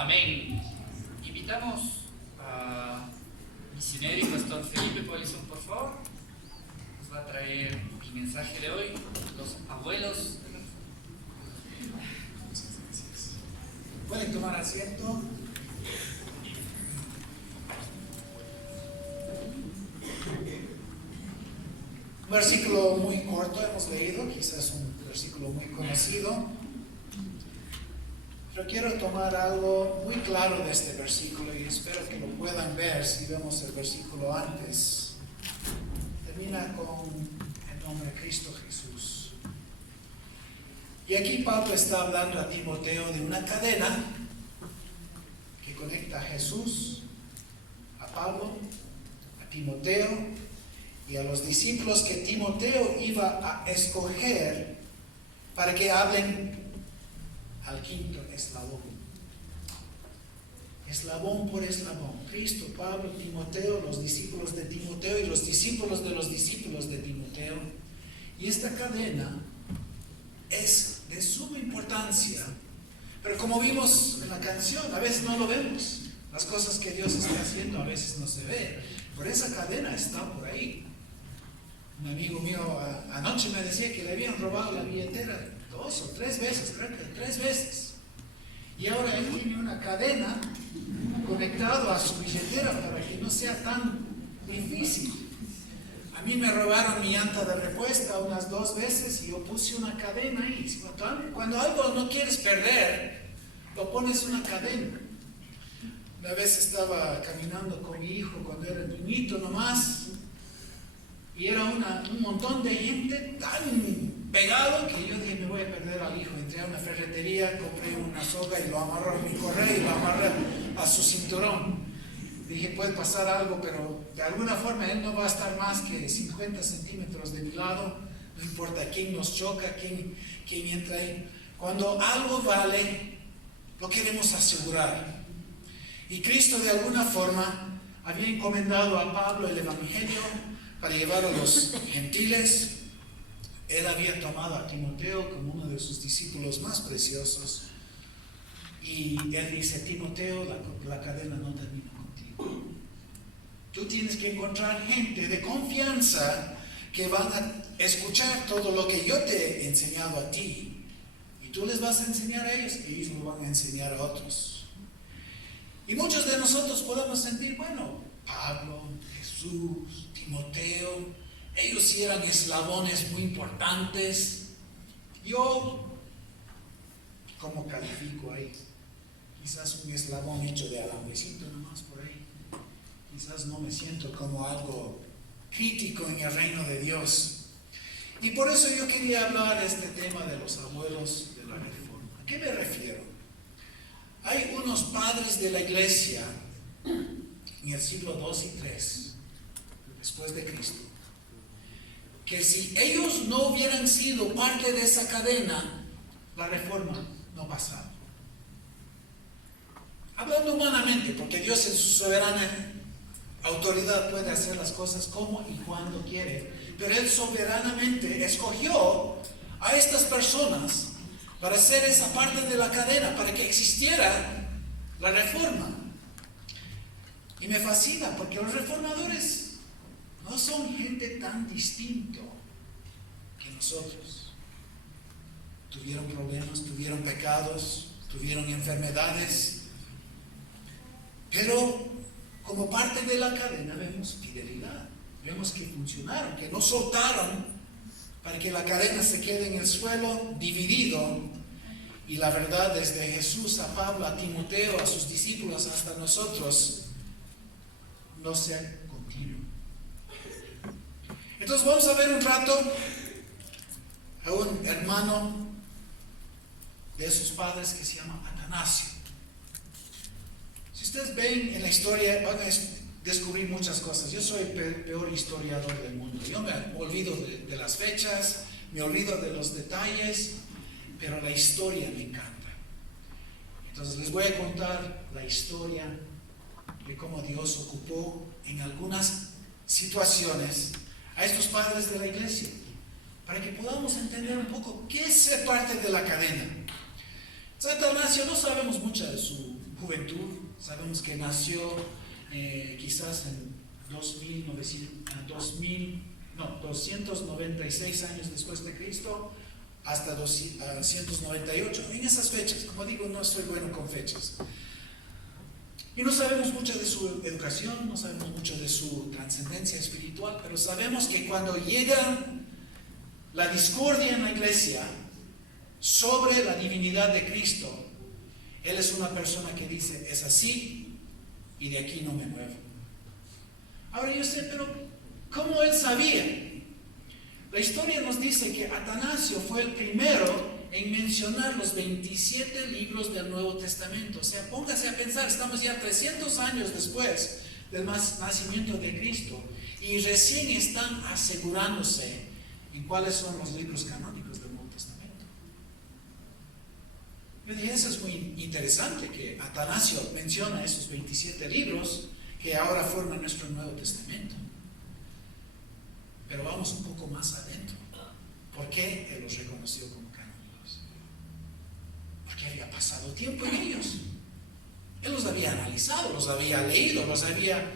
Amén. Invitamos a misionero y pastor Felipe Polizón, por favor. Nos va a traer el mensaje de hoy, los abuelos. Pueden tomar asiento. Un versículo muy corto hemos leído, quizás un versículo muy conocido, pero quiero tomar algo muy claro de este versículo y espero que lo puedan ver si vemos el versículo antes. Termina con el nombre de Cristo Jesús. Y aquí Pablo está hablando a Timoteo de una cadena que conecta a Jesús, a Pablo, a Timoteo y a los discípulos que Timoteo iba a escoger para que hablen al quinto eslabón. Eslabón por eslabón. Cristo, Pablo, Timoteo, los discípulos de Timoteo y los discípulos de los discípulos de Timoteo. Y esta cadena es de suma importancia. Pero como vimos en la canción, a veces no lo vemos. Las cosas que Dios está haciendo a veces no se ve. Pero esa cadena está por ahí. Un amigo mío anoche me decía que le habían robado la billetera 2 o 3 veces, creo que 3 veces. Y ahora él tiene una cadena conectada a su billetera para que no sea tan difícil. A mí me robaron mi llanta de repuesta unas 2 veces y yo puse una cadena ahí. Cuando algo no quieres perder, lo pones una cadena. Una vez estaba caminando con mi hijo cuando era niñito nomás. Y era un montón de gente tan pegado que yo dije, me voy a perder al hijo. Entré a una ferretería, compré una soga y lo amarré a mi correa y lo amarré a su cinturón. Dije, puede pasar algo, pero de alguna forma él no va a estar más que 50 centímetros de mi lado. No importa quién nos choca, quién entra ahí. Cuando algo vale, lo queremos asegurar. Y Cristo de alguna forma había encomendado a Pablo el Evangelio para llevar a los gentiles. Él había tomado a Timoteo como uno de sus discípulos más preciosos. Y él dice, Timoteo, la cadena no termina contigo. Tú tienes que encontrar gente de confianza que van a escuchar todo lo que yo te he enseñado a ti. Y tú les vas a enseñar a ellos y ellos lo van a enseñar a otros. Y muchos de nosotros podemos sentir, bueno, Pablo, Jesús, Timoteo, ellos sí eran eslabones muy importantes. Yo, ¿cómo califico ahí? Quizás un eslabón hecho de alambrecito nomás por ahí. Quizás no me siento como algo crítico en el reino de Dios. Y por eso yo quería hablar de este tema de los abuelos de la reforma. ¿A qué me refiero? Hay unos padres de la iglesia en el siglo II y III, después de Cristo, que si ellos no hubieran sido parte de esa cadena, la reforma no pasaba. Hablando humanamente, porque Dios en su soberana autoridad puede hacer las cosas como y cuando quiere, pero Él soberanamente escogió a estas personas para ser esa parte de la cadena, para que existiera la reforma. Y me fascina porque los reformadores no son gente tan distinto que nosotros. Tuvieron problemas, tuvieron pecados, tuvieron enfermedades, pero como parte de la cadena vemos fidelidad, vemos que funcionaron, que no soltaron para que la cadena se quede en el suelo dividido. Y la verdad, desde Jesús a Pablo, a Timoteo, a sus discípulos hasta nosotros, no sea continuo. Entonces vamos a ver un rato a un hermano de esos padres que se llama Atanasio. Si ustedes ven en la historia, van a descubrir muchas cosas. Yo soy el peor historiador del mundo. Yo me olvido de las fechas, me olvido de los detalles, pero la historia me encanta. Entonces les voy a contar la historia de cómo Dios ocupó en algunas situaciones a estos padres de la iglesia, para que podamos entender un poco qué es ser parte de la cadena. San Atanasio, no sabemos mucho de su juventud. Sabemos que nació quizás en 296 años después de Cristo, hasta 298, en esas fechas. Como digo, no soy bueno con fechas. Y no sabemos mucho de su educación, no sabemos mucho de su trascendencia espiritual, pero sabemos que cuando llega la discordia en la iglesia sobre la divinidad de Cristo, Él es una persona que dice, es así y de aquí no me muevo. Ahora yo sé, pero ¿cómo Él sabía? La historia nos dice que Atanasio fue el primero en mencionar los 27 libros del Nuevo Testamento. O sea, póngase a pensar, estamos ya 300 años después del nacimiento de Cristo y recién están asegurándose en cuáles son los libros canónicos del Nuevo Testamento. Yo dije, eso es muy interesante que Atanasio menciona esos 27 libros que ahora forman nuestro Nuevo Testamento. Pero vamos un poco más adentro. ¿Por qué Él los reconoció como canónicos? Porque había pasado tiempo en ellos. Él los había analizado, los había leído, los había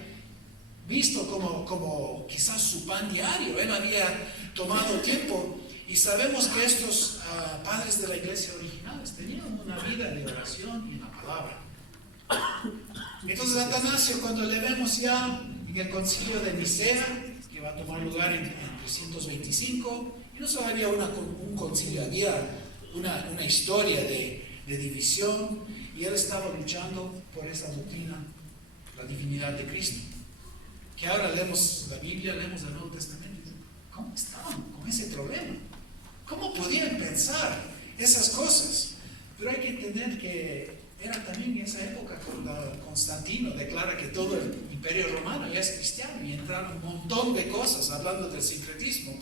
visto como quizás su pan diario. Él había tomado tiempo y sabemos que estos padres de la iglesia originales tenían una vida de oración y la palabra. Entonces Atanasio, cuando le vemos ya en el concilio de Nicea, que va a tomar lugar en 325, y no solo había un concilio, había una historia de división, y él estaba luchando por esa doctrina, la divinidad de Cristo. Que ahora leemos la Biblia, leemos el Nuevo Testamento, y ¿cómo estaban con ese problema? ¿Cómo podían pensar esas cosas? Pero hay que entender que era también en esa época cuando Constantino declara que todo el imperio romano ya es cristiano, y entraron un montón de cosas hablando del sincretismo.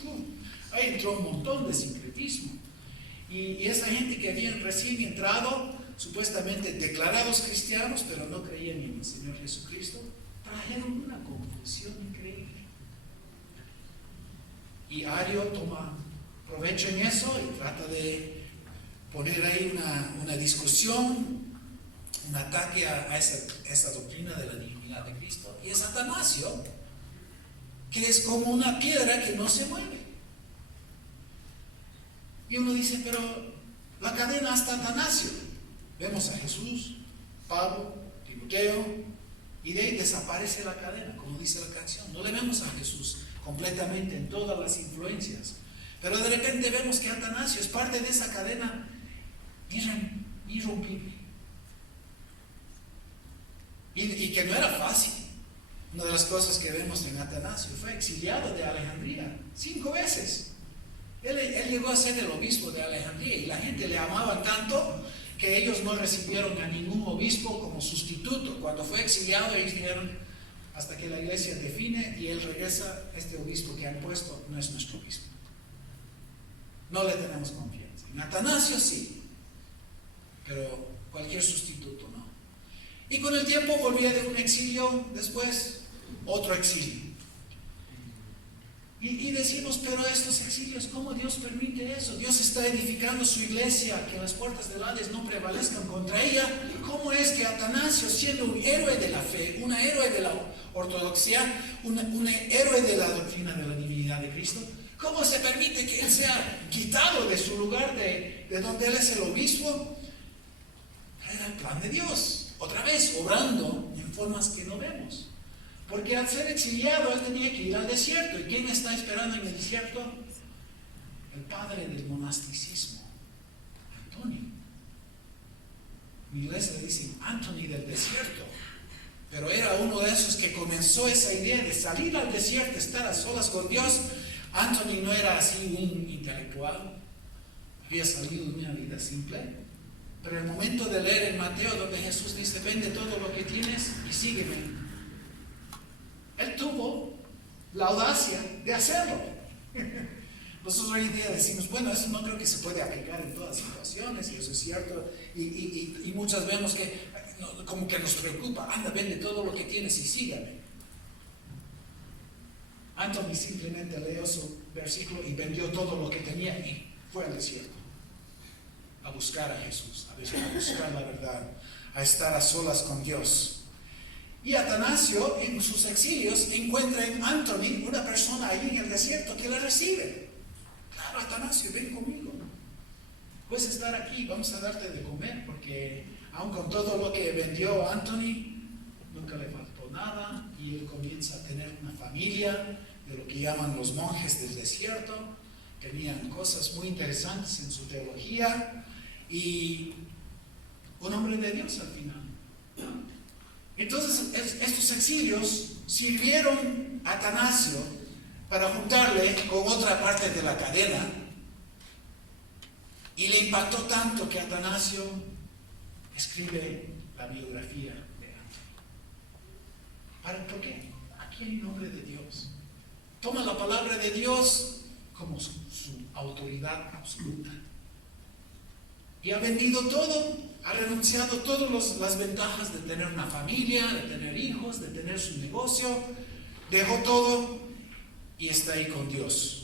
Ahí entró un montón de sincretismo. Y esa gente que habían recién entrado, supuestamente declarados cristianos, pero no creían en el Señor Jesucristo, trajeron una confusión increíble. Y Ario toma provecho en eso y trata de poner ahí una discusión, un ataque a esa doctrina de la divinidad de Cristo. Y es Atanasio, que es como una piedra que no se mueve. Y uno dice, pero la cadena hasta Atanasio. Vemos a Jesús, Pablo, Timoteo, y de ahí desaparece la cadena, como dice la canción. No le vemos a Jesús completamente en todas las influencias, pero de repente vemos que Atanasio es parte de esa cadena irrompible. Y que no era fácil. Una de las cosas que vemos en Atanasio, fue exiliado de Alejandría 5 veces. Él llegó a ser el obispo de Alejandría y la gente le amaba tanto que ellos no recibieron a ningún obispo como sustituto. Cuando fue exiliado, ellos dijeron, hasta que la iglesia define y él regresa, este obispo que han puesto no es nuestro obispo. No le tenemos confianza. En Atanasio sí, pero cualquier sustituto no. Y con el tiempo volvía de un exilio, después otro exilio. Y decimos, pero estos exilios, ¿cómo Dios permite eso? Dios está edificando su iglesia, que las puertas del Hades no prevalezcan contra ella. ¿Cómo es que Atanasio, siendo un héroe de la fe, un héroe de la ortodoxia, un héroe de la doctrina de la divinidad de Cristo, cómo se permite que él sea quitado de su lugar de donde él es el obispo? Era el plan de Dios, otra vez obrando en formas que no vemos. Porque al ser exiliado, él tenía que ir al desierto. ¿Y quién está esperando en el desierto? El padre del monasticismo, Antonio. Mi iglesia le dicen Anthony del desierto. Pero era uno de esos que comenzó esa idea de salir al desierto, estar a solas con Dios. Anthony no era así un intelectual. Había salido de una vida simple. Pero el momento de leer en Mateo, donde Jesús dice, vende todo lo que tienes y sígueme, él tuvo la audacia de hacerlo. Nosotros hoy en día decimos, bueno, eso no creo que se puede aplicar en todas situaciones, y eso es cierto, y muchas vemos que como que nos preocupa, anda, vende todo lo que tienes y sígame. Anthony simplemente leyó su versículo y vendió todo lo que tenía y fue al desierto a buscar a Jesús, a buscar la verdad, a estar a solas con Dios. Y Atanasio, en sus exilios, encuentra en Anthony una persona ahí en el desierto que le recibe. Claro, Atanasio, ven conmigo. Puedes estar aquí, vamos a darte de comer, porque aun con todo lo que vendió Anthony, nunca le faltó nada, y él comienza a tener una familia de lo que llaman los monjes del desierto. Tenían cosas muy interesantes en su teología, y un hombre de Dios al final. Entonces, estos exilios sirvieron a Atanasio para juntarle con otra parte de la cadena, y le impactó tanto que Atanasio escribe la biografía de Anthony. ¿Por qué? Aquí hay un hombre de Dios. Toma la palabra de Dios como su autoridad absoluta. Y ha vendido todo, ha renunciado a todas las ventajas de tener una familia, de tener hijos, de tener su negocio. Dejó todo y está ahí con Dios.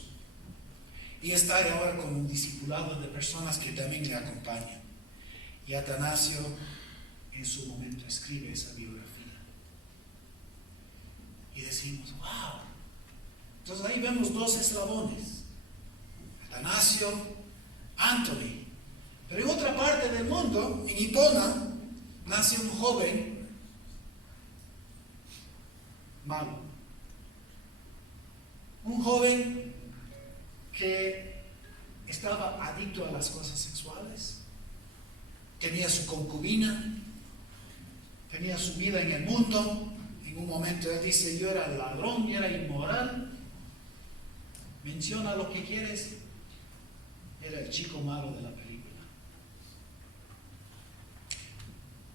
Y está ahora con un discipulado de personas que también le acompañan. Y Atanasio en su momento escribe esa biografía. Y decimos, wow. Entonces ahí vemos dos eslabones. Atanasio, Anthony. Pero en otra parte del mundo, en Hipona, nace un joven malo. Un joven que estaba adicto a las cosas sexuales, tenía su concubina, tenía su vida en el mundo. En un momento él dice, yo era ladrón, yo era inmoral. Menciona lo que quieres. Era el chico malo de la película.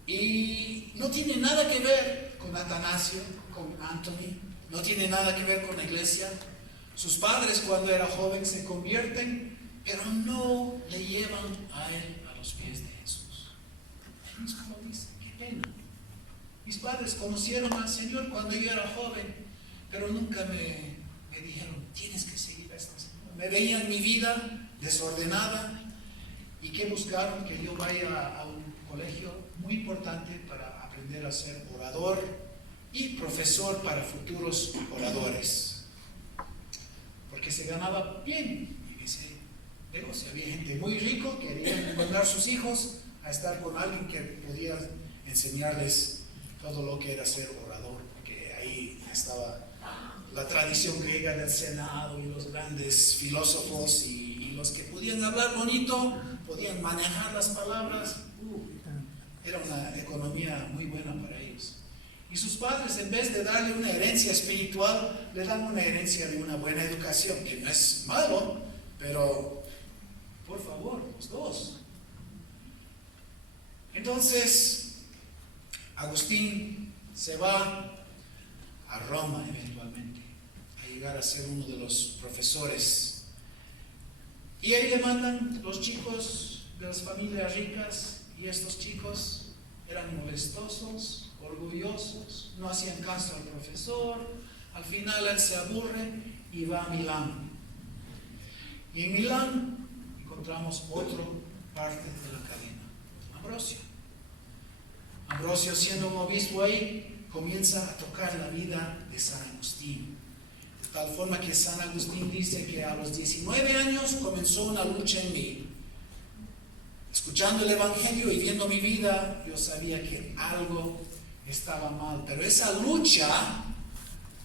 Y no tiene nada que ver con Atanasio, con Anthony, no tiene nada que ver con la iglesia. Sus padres cuando era joven se convierten, pero no le llevan a él a los pies de Jesús. Es como dice, qué pena. Mis padres conocieron al Señor cuando yo era joven, pero nunca me dijeron, tienes que seguir a este Señor. Me veían mi vida desordenada y que buscaron que yo vaya a un colegio muy importante para aprender a ser orador y profesor para futuros oradores. Porque se ganaba bien en ese negocio. Había gente muy rico que quería mandar sus hijos a estar con alguien que podía enseñarles todo lo que era ser orador, porque ahí estaba la tradición griega del Senado y los grandes filósofos y los que podían hablar bonito, podían manejar las palabras. Era una economía muy buena para ellos. Y sus padres, en vez de darle una herencia espiritual, le dan una herencia de una buena educación, que no es malo, pero por favor, los dos. Entonces, Agustín se va a Roma eventualmente, a llegar a ser uno de los profesores. Y ahí le mandan los chicos de las familias ricas, y estos chicos eran molestosos, orgullosos, no hacían caso al profesor. Al final él se aburre y va a Milán. Y en Milán encontramos otra parte de la cadena, Ambrosio. Ambrosio, siendo un obispo ahí, comienza a tocar la vida de San Agustín. De tal forma que San Agustín dice que a los 19 años comenzó una lucha en mí. Escuchando el Evangelio y viendo mi vida, yo sabía que algo estaba mal. Pero esa lucha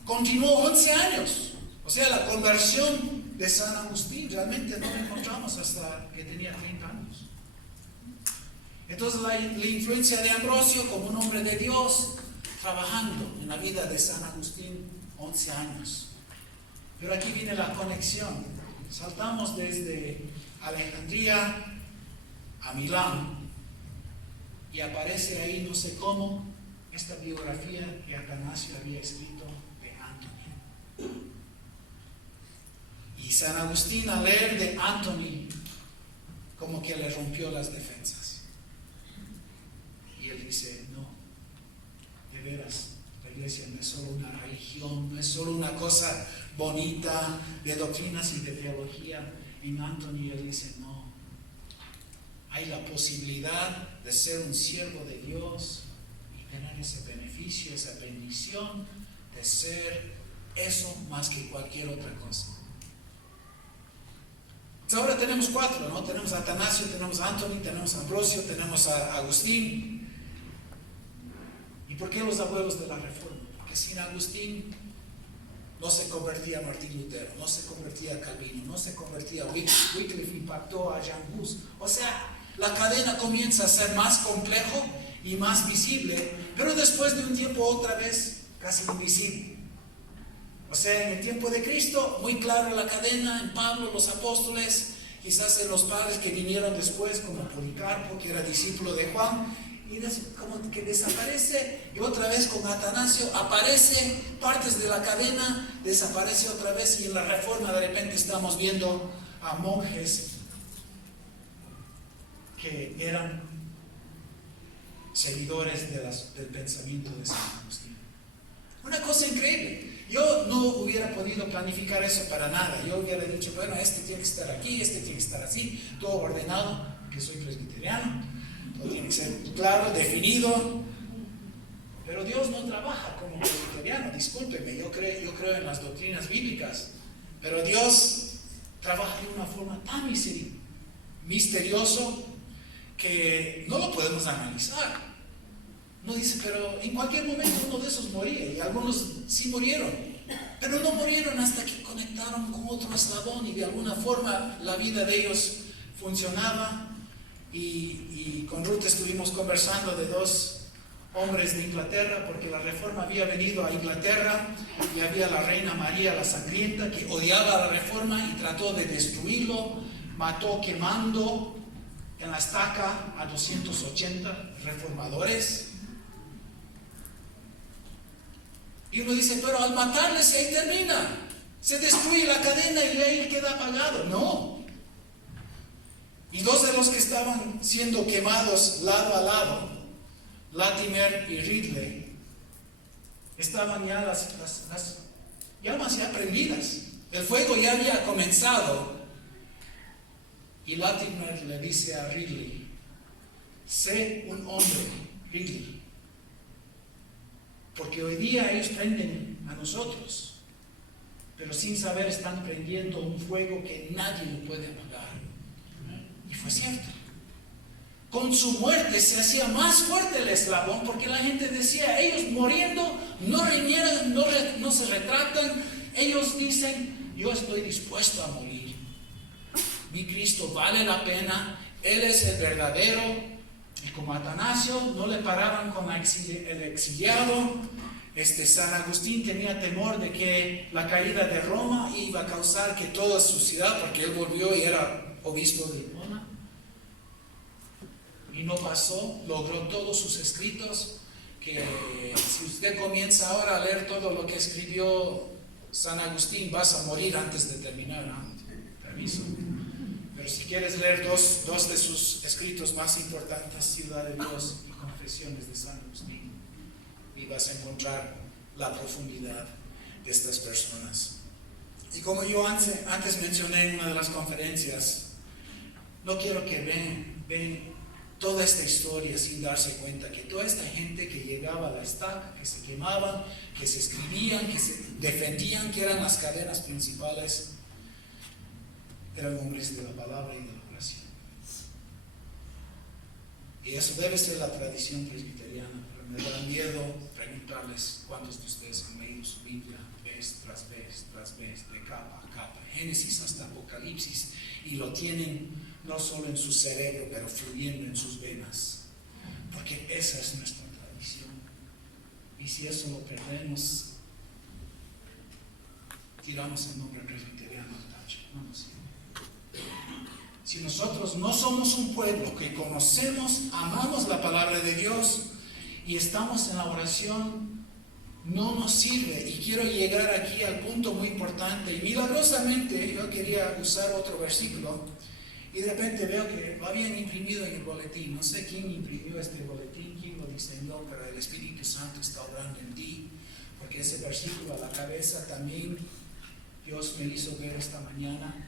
continuó 11 años. O sea, la conversión de San Agustín realmente no la encontramos hasta que tenía 30 años. Entonces la influencia de Ambrosio como un hombre de Dios, trabajando en la vida de San Agustín 11 años. Pero aquí viene la conexión. Saltamos desde Alejandría a Milán y aparece ahí, no sé cómo, esta biografía que Atanasio había escrito de Anthony. Y San Agustín, al leer de Anthony, como que le rompió las defensas. Y él dice, no, de veras, la iglesia no es solo una religión, no es solo una cosa bonita de doctrinas y de teología. En Anthony él dice, no, hay la posibilidad de ser un siervo de Dios y tener ese beneficio, esa bendición de ser eso más que cualquier otra cosa. Entonces ahora tenemos 4, ¿no? Tenemos a Atanasio, tenemos a Anthony, tenemos a Ambrosio, tenemos a Agustín. ¿Y por qué los abuelos de la Reforma? Porque sin Agustín no se convertía Martín Lutero, no se convertía Calvino, no se convertía Wycliffe, impactó a Jan Hus. O sea, la cadena comienza a ser más complejo y más visible, pero después de un tiempo otra vez casi invisible. O sea, en el tiempo de Cristo, muy claro la cadena, en Pablo, los apóstoles, quizás en los padres que vinieron después, como Policarpo, que era discípulo de Juan, y como que desaparece, y otra vez con Atanasio aparece partes de la cadena, desaparece otra vez, y en la Reforma de repente estamos viendo a monjes que eran seguidores del pensamiento de San Agustín. Una cosa increíble. Yo no hubiera podido planificar eso para nada. Yo hubiera dicho, bueno, este tiene que estar aquí, este tiene que estar así, todo ordenado, porque soy presbiteriano, todo tiene que ser claro, definido. Pero Dios no trabaja como presbiteriano, discúlpeme, yo creo en las doctrinas bíblicas, pero Dios trabaja de una forma tan misterioso que no lo podemos analizar. Uno dice, pero en cualquier momento uno de esos moría, y algunos sí murieron, pero no murieron hasta que conectaron con otro eslabón y de alguna forma la vida de ellos funcionaba. Y con Ruth estuvimos conversando de 2 hombres de Inglaterra, porque la Reforma había venido a Inglaterra y había la reina María la Sangrienta que odiaba la Reforma y trató de destruirlo, mató quemando en la estaca a 280 reformadores. Y uno dice, pero al matarles ahí termina, se destruye la cadena y ahí queda apagado. No. Y 2 de los que estaban siendo quemados lado a lado, Latimer y Ridley, estaban ya las llamas ya prendidas, el fuego ya había comenzado. Y Latimer le dice a Ridley, sé un hombre, Ridley, porque hoy día ellos prenden a nosotros, pero sin saber están prendiendo un fuego que nadie lo puede apagar. Y fue cierto. Con su muerte se hacía más fuerte el eslabón, porque la gente decía, ellos muriendo no reniegan, no se retractan, ellos dicen, yo estoy dispuesto a morir. Mi Cristo vale la pena, Él es el verdadero. Y como Atanasio no le paraban con el exiliado, San Agustín tenía temor de que la caída de Roma iba a causar que toda su ciudad, porque él volvió y era obispo de Roma, y no pasó, logró todos sus escritos, que si usted comienza ahora a leer todo lo que escribió San Agustín, vas a morir antes de terminar, ¿no? Permiso. Pero si quieres leer dos de sus escritos más importantes, Ciudad de Dios y Confesiones de San Agustín, y vas a encontrar la profundidad de estas personas. Y como yo antes mencioné en una de las conferencias, no quiero que ven toda esta historia sin darse cuenta que toda esta gente que llegaba a la estaca, que se quemaban, que se escribían, que se defendían, que eran las cadenas principales, eran hombres de la palabra y de la oración. Y eso debe ser la tradición presbiteriana, pero me da miedo preguntarles cuántos de ustedes han leído su Biblia vez tras vez, de capa a capa, Génesis hasta Apocalipsis, y lo tienen no solo en su cerebro, pero fluyendo en sus venas, porque esa es nuestra tradición. Y si eso lo perdemos, tiramos el nombre presbiteriano al tacho. No nos sirve. Si nosotros no somos un pueblo que conocemos, amamos la palabra de Dios y estamos en la oración, no nos sirve. Y quiero llegar aquí al punto muy importante. Y milagrosamente yo quería usar otro versículo y de repente veo que lo habían imprimido en el boletín. No sé quién imprimió este boletín, quién lo diseñó, pero el Espíritu Santo está obrando en ti, porque ese versículo a la cabeza también Dios me hizo ver esta mañana.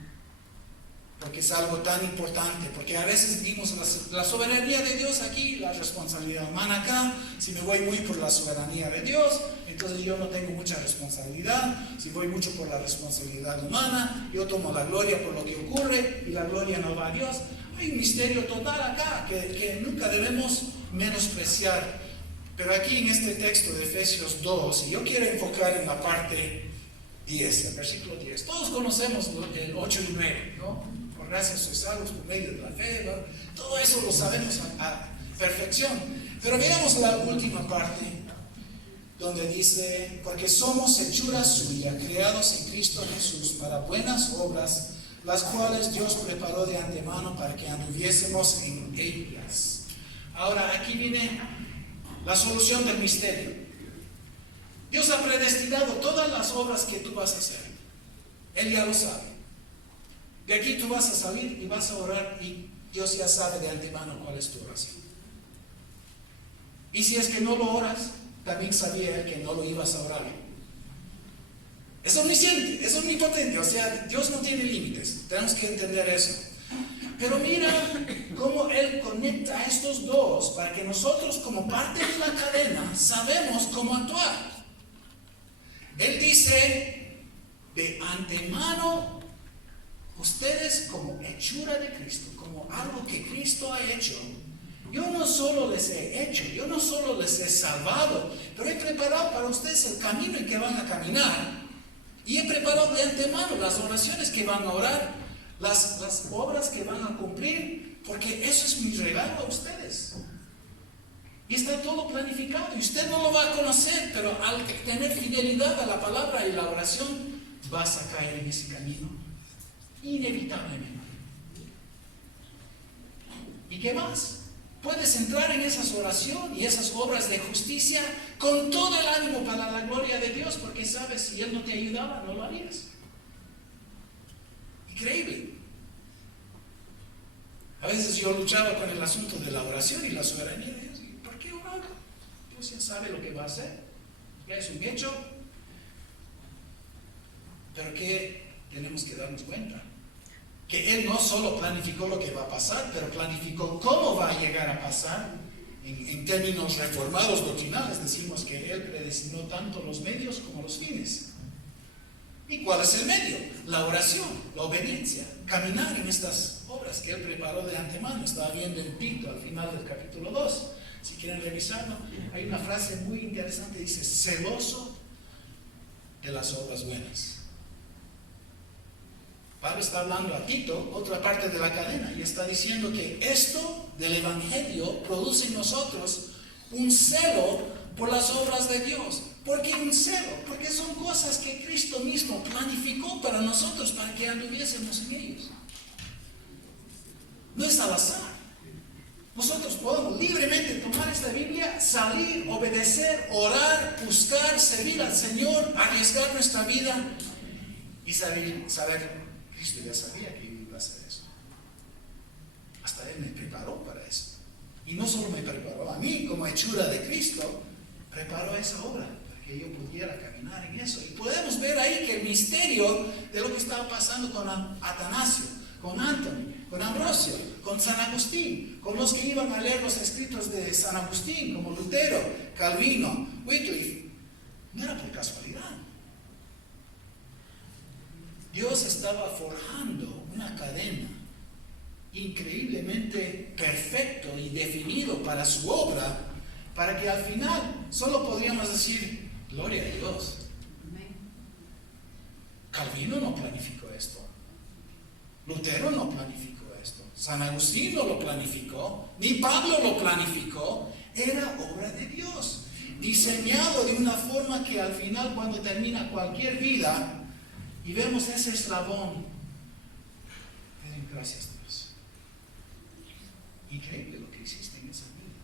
porque es algo tan importante, porque a veces dimos la soberanía de Dios aquí, la responsabilidad humana acá. Si me voy muy por la soberanía de Dios, entonces yo no tengo mucha responsabilidad. Si voy mucho por la responsabilidad humana, yo tomo la gloria por lo que ocurre y la gloria no va a Dios. Hay un misterio total acá que nunca debemos menospreciar. Pero aquí en este texto de Efesios 2, y yo quiero enfocar en la parte 10, el versículo 10. Todos conocemos el 8 y 9, ¿no? Por gracia sois salvos por medio de la fe, ¿no? Todo eso lo sabemos a perfección. Pero veamos la última parte, donde dice: porque somos hechura suya, creados en Cristo Jesús para buenas obras, las cuales Dios preparó de antemano para que anduviésemos en ellas. Ahora, aquí viene la solución del misterio. Dios ha predestinado todas las obras que tú vas a hacer. Él ya lo sabe. De aquí tú vas a salir y vas a orar, y Dios ya sabe de antemano cuál es tu oración. Y si es que no lo oras, también sabía Él que no lo ibas a orar. Es omnisciente, es omnipotente, o sea, Dios no tiene límites. Tenemos que entender eso. Pero mira cómo Él conecta a estos dos para que nosotros, como parte de la cadena, sabemos cómo actuar. Él dice: de antemano, ustedes como hechura de Cristo, como algo que Cristo ha hecho, yo no solo les he hecho, yo no solo les he salvado, pero he preparado para ustedes el camino en que van a caminar, y he preparado de antemano las oraciones que van a orar, las obras que van a cumplir, porque eso es mi regalo a ustedes. Y está todo planificado, y usted no lo va a conocer, pero al tener fidelidad a la palabra y la oración, vas a caer en ese camino, inevitablemente. ¿Y qué más? Puedes entrar en esas oraciones y esas obras de justicia con todo el ánimo para la gloria de Dios, porque sabes, si Él no te ayudaba, no lo harías. Increíble. A veces yo luchaba con el asunto de la oración y la soberanía de Dios. ¿Por qué orar? Dios ya sabe lo que va a hacer. Ya es un hecho. Pero que tenemos que darnos cuenta que Él no solo planificó lo que va a pasar, pero planificó cómo va a llegar a pasar. En términos reformados doctrinales decimos que Él predestinó tanto los medios como los fines. ¿Y cuál es el medio? La oración, la obediencia, caminar en estas obras que Él preparó de antemano. Estaba viendo en Tito al final del capítulo 2. Si quieren revisarlo, hay una frase muy interesante, dice: celoso de las obras buenas. Pablo está hablando a Tito, otra parte de la cadena, y está diciendo que esto del Evangelio produce en nosotros un celo por las obras de Dios. ¿Por qué un celo? Porque son cosas que Cristo mismo planificó para nosotros, para que anduviésemos en ellos. No es al azar. Nosotros podemos libremente tomar esta Biblia, salir, obedecer, orar, buscar, servir al Señor, arriesgar nuestra vida y saber, Cristo ya sabía que iba a hacer eso. Hasta Él me preparó para eso. Y no solo me preparó a mí como hechura de Cristo, preparó esa obra para que yo pudiera caminar en eso. Y podemos ver ahí que el misterio de lo que estaba pasando con Atanasio, con Anthony, con Ambrosio, con San Agustín, con los que iban a leer los escritos de San Agustín, como Lutero, Calvino, Wycliffe, no era por casualidad. Dios estaba forjando una cadena increíblemente perfecto y definido para su obra, para que al final solo podríamos decir: gloria a Dios. Calvino no planificó esto, Lutero no planificó esto, San Agustín no lo planificó, ni Pablo lo planificó. Era obra de Dios, diseñado de una forma que al final, cuando termina cualquier vida y vemos ese eslabón, den gracias a Dios. Increíble lo que hiciste en esa vida.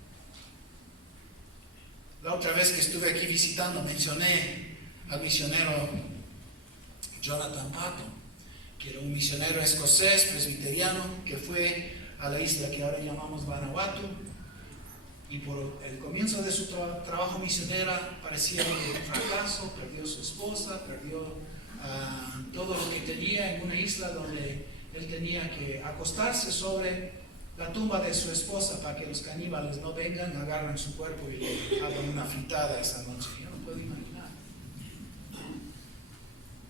La otra vez que estuve aquí visitando, mencioné al misionero Jonathan Patton, que era un misionero escocés, presbiteriano, que fue a la isla que ahora llamamos Vanuatu, y por el comienzo de su trabajo misionero parecía un fracaso. Perdió a su esposa, perdió todo lo que tenía en una isla donde él tenía que acostarse sobre la tumba de su esposa para que los caníbales no vengan, agarren su cuerpo y le hagan una fritada esa noche. Yo no puedo imaginar.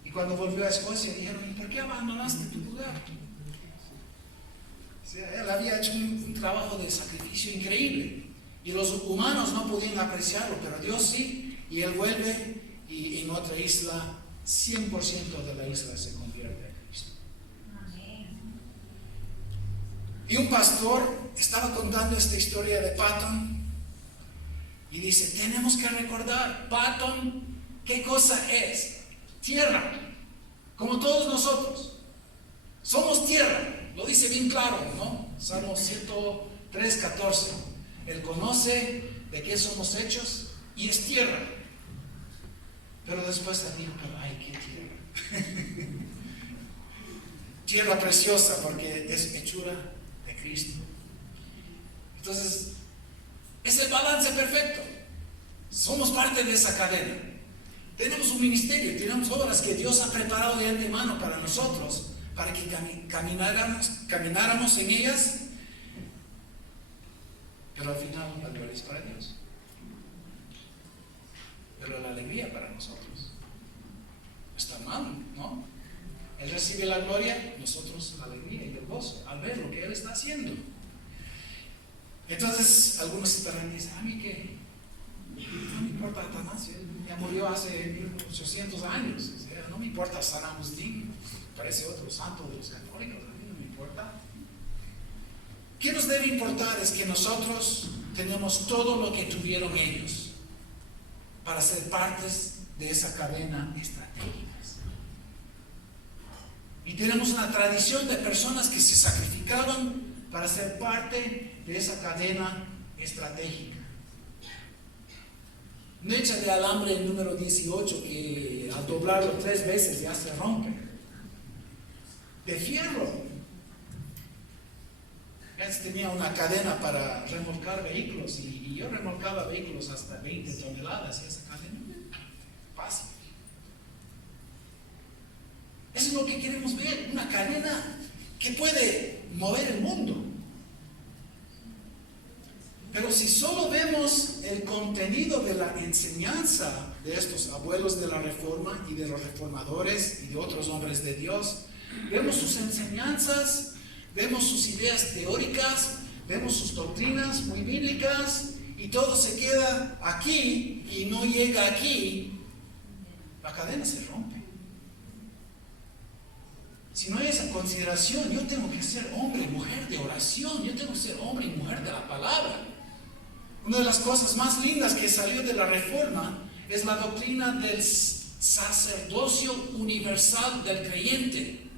Y cuando volvió a Escocia dijeron, ¿y por qué abandonaste tu lugar? O sea, él había hecho un trabajo de sacrificio increíble y los humanos no podían apreciarlo, pero Dios sí, y él vuelve y en otra isla 100% de la isla se convierte a Cristo. Y un pastor estaba contando esta historia de Patton y dice, tenemos que recordar, Patton, ¿qué cosa es? Tierra, como todos nosotros. Somos tierra, lo dice bien claro, ¿no? Salmo 103:14. Él conoce de qué somos hechos y es tierra. Pero después él dijo, pero ay, qué tierra. Tierra preciosa porque es hechura de Cristo. Entonces, es el balance perfecto. Somos parte de esa cadena. Tenemos un ministerio, tenemos obras que Dios ha preparado de antemano para nosotros, para que camináramos en ellas, pero al final la gloria es para Dios. Pero la alegría para nosotros. Está mal, ¿no? Él recibe la gloria, nosotros la alegría y el gozo al ver lo que Él está haciendo. Entonces, algunos estarán diciendo, a mí que no me importa Atanasio, él ya murió hace 1800 años, o sea, no me importa San Agustín, parece otro santo de los católicos, a mí no me importa. ¿Qué nos debe importar? Es que nosotros tenemos todo lo que tuvieron ellos para ser partes de esa cadena estratégica. Y tenemos una tradición de personas que se sacrificaban para ser parte de esa cadena estratégica. Mecha de alambre número 18 que al doblarlo 3 veces ya se rompe. De fierro. Antes tenía una cadena para remolcar vehículos y yo remolcaba vehículos hasta 20 toneladas y esa cadena fácil. Eso es lo que queremos ver, una cadena que puede mover el mundo. Pero si solo vemos el contenido de la enseñanza de estos abuelos de la Reforma y de los reformadores y de otros hombres de Dios, vemos sus enseñanzas, vemos sus ideas teóricas, vemos sus doctrinas muy bíblicas y todo se queda aquí y no llega aquí, la cadena se rompe. Si no hay esa consideración, yo tengo que ser hombre y mujer de oración, yo tengo que ser hombre y mujer de la palabra. Una de las cosas más lindas que salió de la Reforma es la doctrina del sacerdocio universal del creyente.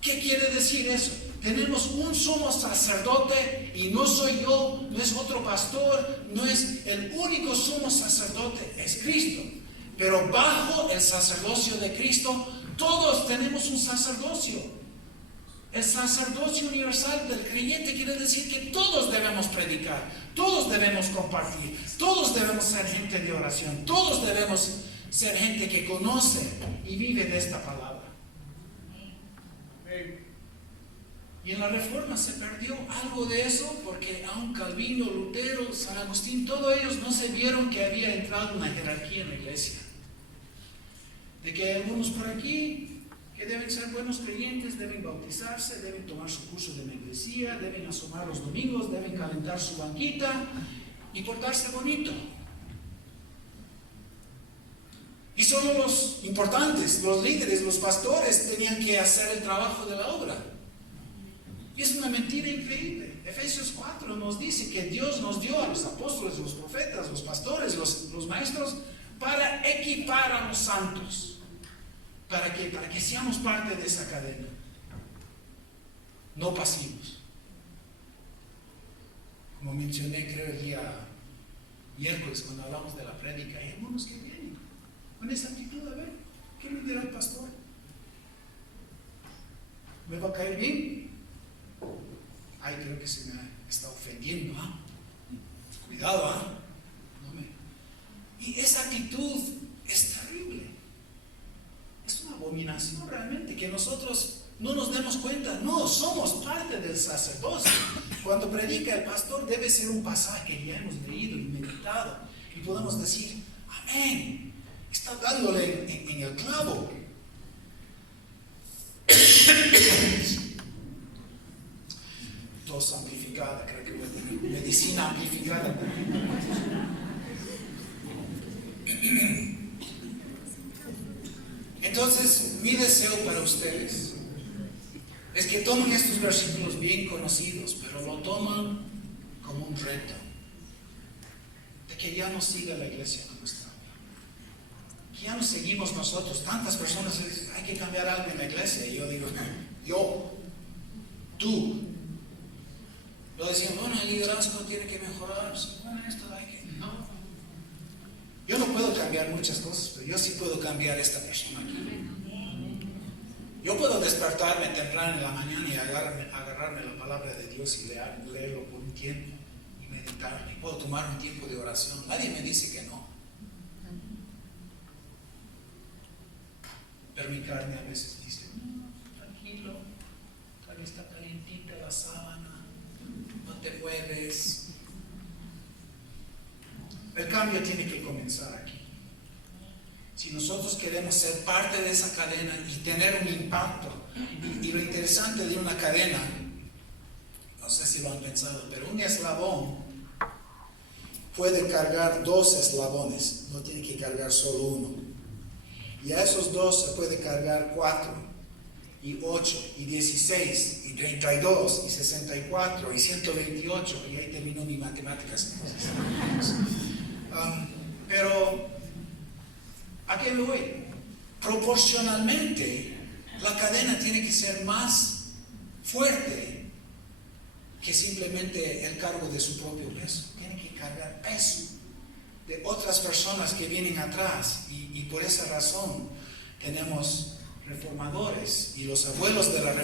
¿Qué quiere decir eso? Tenemos un sumo sacerdote y no soy yo, no es otro pastor, no es el único sumo sacerdote, es Cristo. Pero bajo el sacerdocio de Cristo, todos tenemos un sacerdocio. El sacerdocio universal del creyente quiere decir que todos debemos predicar, todos debemos compartir, todos debemos ser gente de oración, todos debemos ser gente que conoce y vive de esta palabra. Y en la Reforma se perdió algo de eso porque aun Calvino, Lutero, San Agustín, todos ellos no se vieron que había entrado una jerarquía en la iglesia. De que hay algunos por aquí que deben ser buenos creyentes, deben bautizarse, deben tomar su curso de membresía, deben asomar los domingos, deben calentar su banquita y portarse bonito. Y solo los importantes, los líderes, los pastores tenían que hacer el trabajo de la obra. Y es una mentira increíble. Efesios 4 nos dice que Dios nos dio a los apóstoles, los profetas, los pastores, los maestros para equipar a los santos. ¿Para qué? Para que seamos parte de esa cadena, no pasivos. Como mencioné, creo el día miércoles cuando hablamos de la prédica, hay algunos que vienen con esa actitud. A ver, ¿qué me dirá el pastor? ¿Me va a caer bien? Ay, creo que se me está ofendiendo. Cuidado, Y esa actitud es terrible. Es una abominación realmente que nosotros no nos sacerdocio. Cuando predica el pastor debe ser un pasaje que ya hemos leído y meditado y podemos decir, amén, está dándole en el clavo. Tos amplificada, creo que voy a tener medicina amplificada. Entonces, mi deseo para ustedes es que tomen estos versículos bien conocidos, pero lo toman como un reto de que ya no siga la iglesia como está, que ya no seguimos nosotros. Tantas personas dicen, hay que cambiar algo en la iglesia, y yo digo, tú. Lo decían, bueno, el liderazgo tiene que mejorarse, bueno, esto hay que... No. Yo no puedo cambiar muchas cosas, pero yo sí puedo cambiar esta persona aquí. Yo puedo despertarme temprano en la mañana y agarrarme la palabra de Dios y leerlo por un tiempo y meditarlo. Y puedo tomar un tiempo de oración. Nadie me dice que no. Pero mi carne a veces dice, no, tranquilo, todavía está calientita la sábana, no te mueves. El cambio tiene que comenzar aquí. Si nosotros queremos ser parte de esa cadena y tener un impacto, y lo interesante de una cadena, no sé si lo han pensado, pero un eslabón puede cargar 2 eslabones, no tiene que cargar solo uno. Y a esos 2 se puede cargar 4, y 8, y 16, y 32, y 64, y 128, y ahí terminó mi matemáticas. Pero ¿a qué me voy? Proporcionalmente, la cadena tiene que ser más fuerte que simplemente el cargo de su propio peso. Tiene que cargar peso de otras personas que vienen atrás. Y por esa razón tenemos reformadores y los abuelos de la reforma.